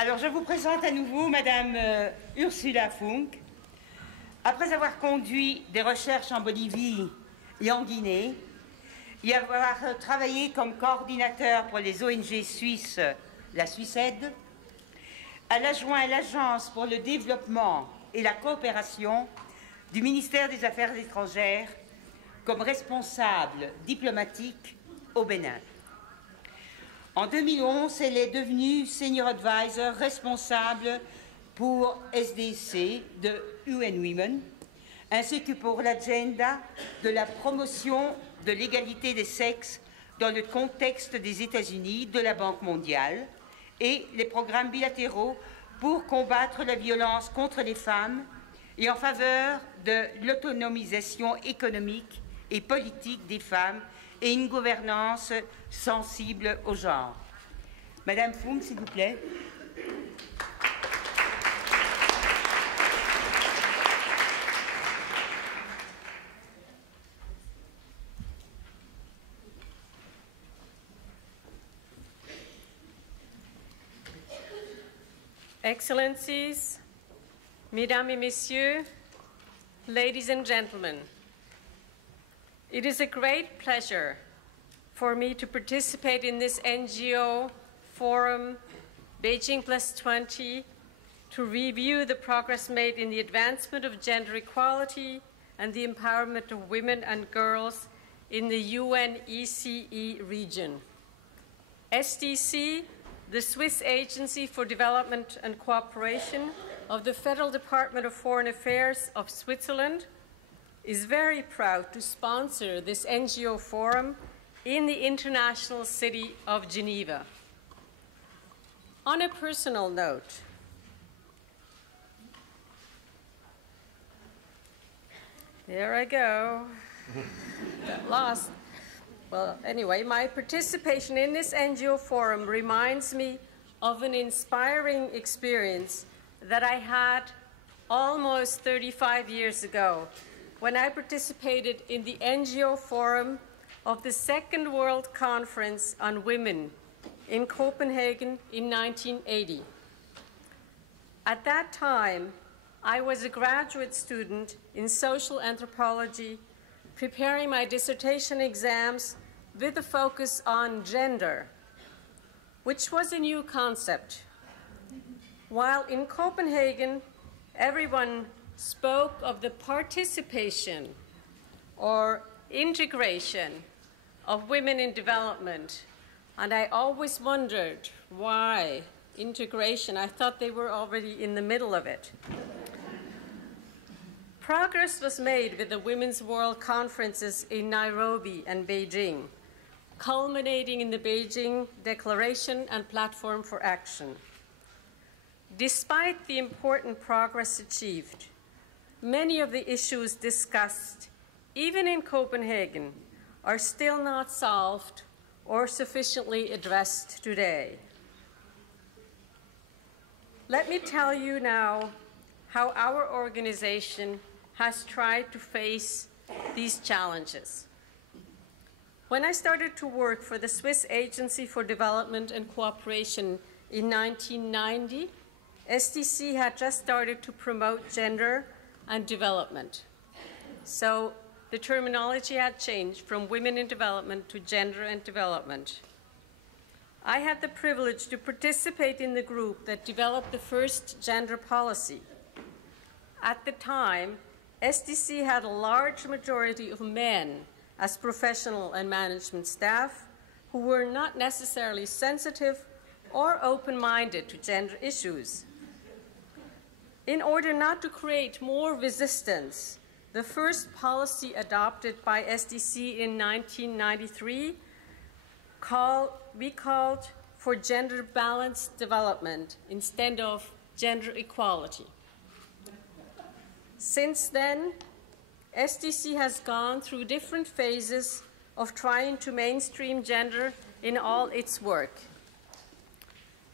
Alors, je vous présente à nouveau Madame Ursula Funk. Après avoir conduit des recherches en Bolivie et en Guinée, et avoir travaillé comme coordinateur pour les ONG suisses, la Suisse-Aide, elle a joint l'Agence pour le développement et la coopération du ministère des Affaires étrangères comme responsable diplomatique au Bénin. En 2011, elle est devenue Senior Advisor responsable pour SDC de UN Women, ainsi que pour l'agenda de la promotion de l'égalité des sexes dans le contexte des États-Unis, de la Banque mondiale et les programmes bilatéraux pour combattre la violence contre les femmes et en faveur de l'autonomisation économique et politique des femmes et une gouvernance sensible au genre. Madame Funk, s'il vous plaît. Excellencies, Mesdames et Messieurs, ladies and gentlemen, it is a great pleasure for me to participate in this NGO forum, Beijing+20, to review the progress made in the advancement of gender equality and the empowerment of women and girls in the UNECE region. SDC, the Swiss Agency for Development and Cooperation of the Federal Department of Foreign Affairs of Switzerland, is very proud to sponsor this NGO forum in the international city of Geneva. On a personal note, there I go, got lost. Well, anyway, my participation in this NGO forum reminds me of an inspiring experience that I had almost 35 years ago when I participated in the NGO forum of the Second World Conference on Women in Copenhagen in 1980. At that time, I was a graduate student in social anthropology, preparing my dissertation exams with a focus on gender, which was a new concept. While in Copenhagen, everyone spoke of the participation or integration of women in development, and I always wondered why integration. I thought they were already in the middle of it. Progress was made with the Women's World Conferences in Nairobi and Beijing, culminating in the Beijing Declaration and Platform for Action. Despite the important progress achieved, many of the issues discussed, even in Copenhagen, are still not solved or sufficiently addressed today. Let me tell you now how our organization has tried to face these challenges. When I started to work for the Swiss Agency for Development and Cooperation in 1990, SDC had just started to promote gender and development. So the terminology had changed from women in development to gender and development. I had the privilege to participate in the group that developed the first gender policy. At the time, SDC had a large majority of men as professional and management staff who were not necessarily sensitive or open-minded to gender issues. In order not to create more resistance, the first policy adopted by SDC in 1993 we called for gender-balanced development instead of gender equality. Since then, SDC has gone through different phases of trying to mainstream gender in all its work.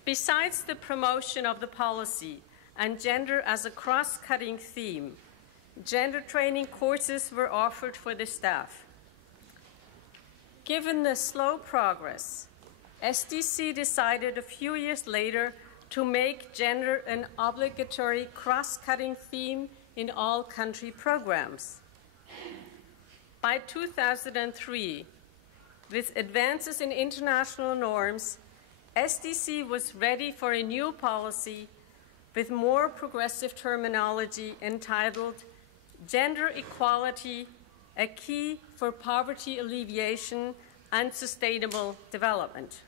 Besides the promotion of the policy and gender as a cross-cutting theme, gender training courses were offered for the staff. Given the slow progress, SDC decided a few years later to make gender an obligatory cross-cutting theme in all country programs. By 2003, with advances in international norms, SDC was ready for a new policy with more progressive terminology entitled Gender Equality, a Key for Poverty Alleviation and Sustainable Development.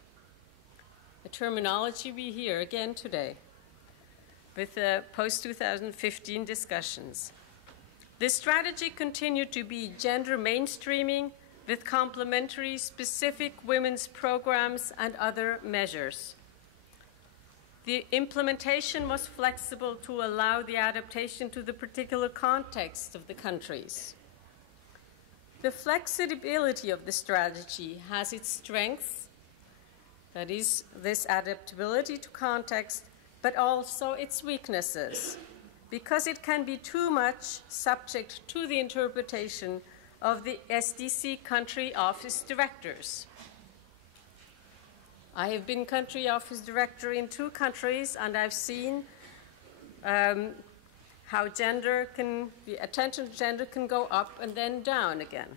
A terminology we hear again today with the post-2015 discussions. This strategy continued to be gender mainstreaming with complementary specific women's programs and other measures. The implementation was flexible to allow the adaptation to the particular context of the countries. The flexibility of the strategy has its strengths, that is, this adaptability to context, but also its weaknesses, because it can be too much subject to the interpretation of the SDC country office directors. I have been country office director in 2 countries, and I've seen how the attention to gender can go up and then down again.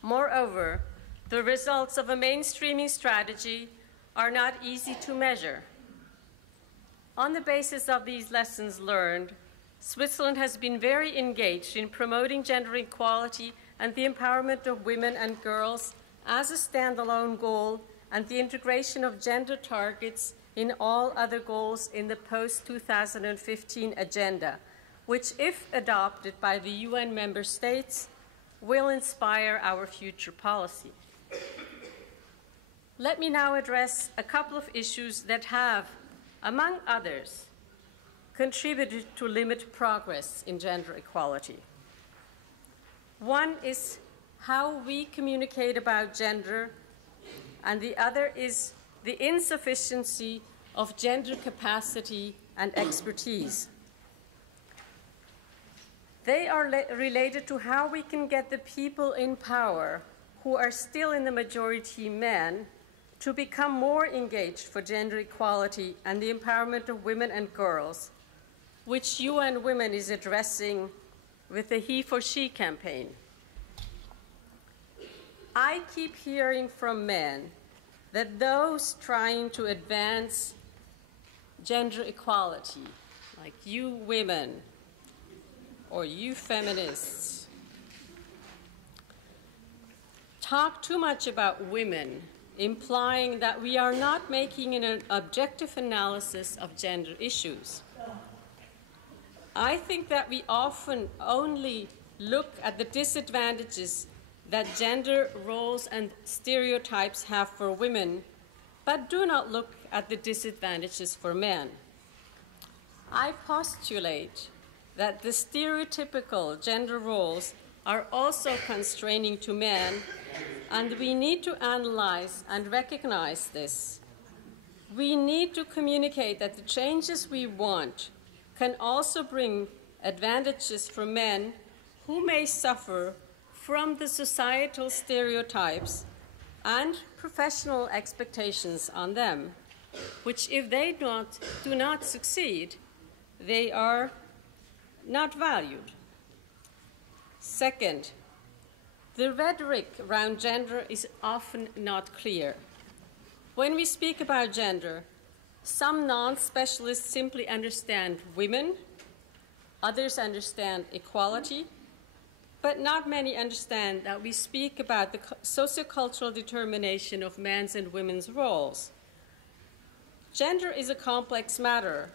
Moreover, the results of a mainstreaming strategy are not easy to measure. On the basis of these lessons learned, Switzerland has been very engaged in promoting gender equality and the empowerment of women and girls as a standalone goal, and the integration of gender targets in all other goals in the post-2015 agenda, which, if adopted by the UN member states, will inspire our future policy. Let me now address a couple of issues that have, among others, contributed to limit progress in gender equality. One is how we communicate about gender, and the other is the insufficiency of gender capacity and expertise. They are related to how we can get the people in power, who are still in the majority men, to become more engaged for gender equality and the empowerment of women and girls, which UN Women is addressing with the He for She campaign. I keep hearing from men that those trying to advance gender equality, like you women or you feminists, talk too much about women, implying that we are not making an objective analysis of gender issues. I think that we often only look at the disadvantages that gender roles and stereotypes have for women, but do not look at the disadvantages for men. I postulate that the stereotypical gender roles are also constraining to men, and we need to analyze and recognize this. We need to communicate that the changes we want can also bring advantages for men who may suffer from the societal stereotypes and professional expectations on them, which, if they do not succeed, they are not valued. Second, the rhetoric around gender is often not clear. When we speak about gender, some non-specialists simply understand women, others understand equality, but not many understand that we speak about the sociocultural determination of men's and women's roles. Gender is a complex matter,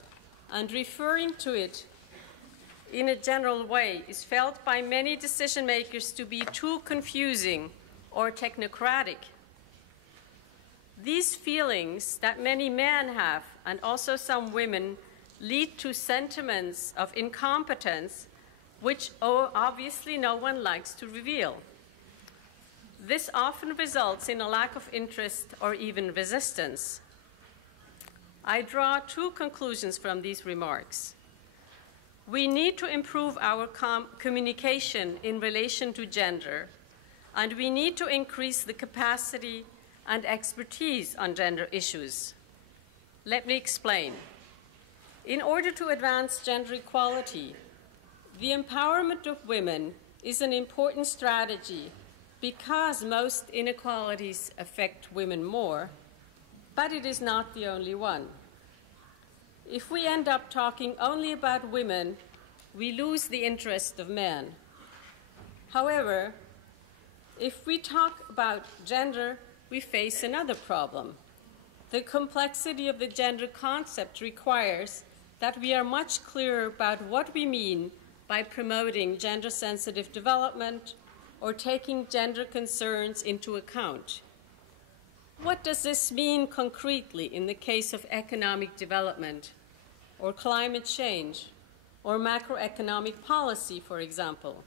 and referring to it in a general way is felt by many decision makers to be too confusing or technocratic. These feelings that many men have, and also some women, lead to sentiments of incompetence, which obviously no one likes to reveal. This often results in a lack of interest or even resistance. I draw 2 conclusions from these remarks. We need to improve our communication in relation to gender, and we need to increase the capacity and expertise on gender issues. Let me explain. In order to advance gender equality, the empowerment of women is an important strategy because most inequalities affect women more, but it is not the only one. If we end up talking only about women, we lose the interest of men. However, if we talk about gender, we face another problem. The complexity of the gender concept requires that we are much clearer about what we mean by promoting gender-sensitive development or taking gender concerns into account. What does this mean concretely in the case of economic development or climate change or macroeconomic policy, for example?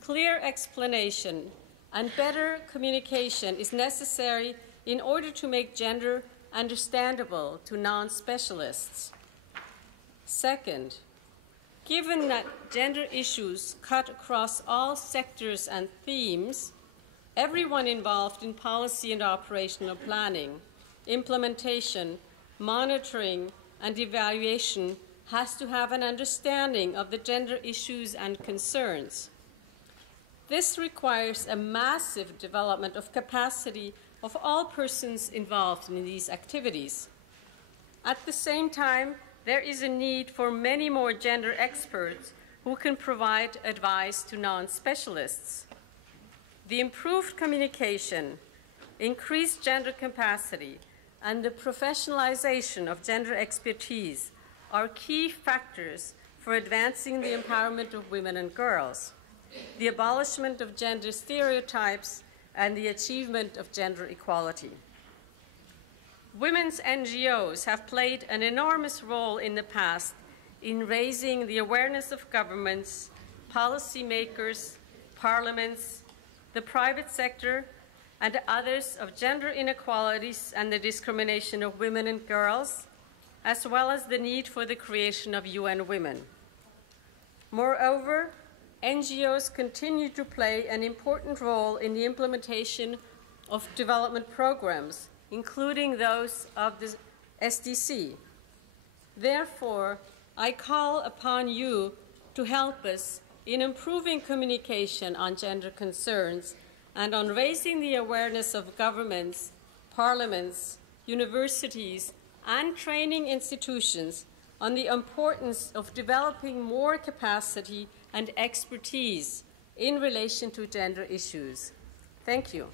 Clear explanation and better communication is necessary in order to make gender understandable to non-specialists. Second, given that gender issues cut across all sectors and themes, everyone involved in policy and operational planning, implementation, monitoring, and evaluation has to have an understanding of the gender issues and concerns. This requires a massive development of capacity of all persons involved in these activities. At the same time, there is a need for many more gender experts who can provide advice to non-specialists. The improved communication, increased gender capacity, and the professionalization of gender expertise are key factors for advancing the empowerment of women and girls, the abolishment of gender stereotypes, and the achievement of gender equality. Women's NGOs have played an enormous role in the past in raising the awareness of governments, policymakers, parliaments, the private sector, and others of gender inequalities and the discrimination of women and girls, as well as the need for the creation of UN Women. Moreover, NGOs continue to play an important role in the implementation of development programs, including those of the SDC. Therefore, I call upon you to help us in improving communication on gender concerns and on raising the awareness of governments, parliaments, universities, and training institutions on the importance of developing more capacity and expertise in relation to gender issues. Thank you.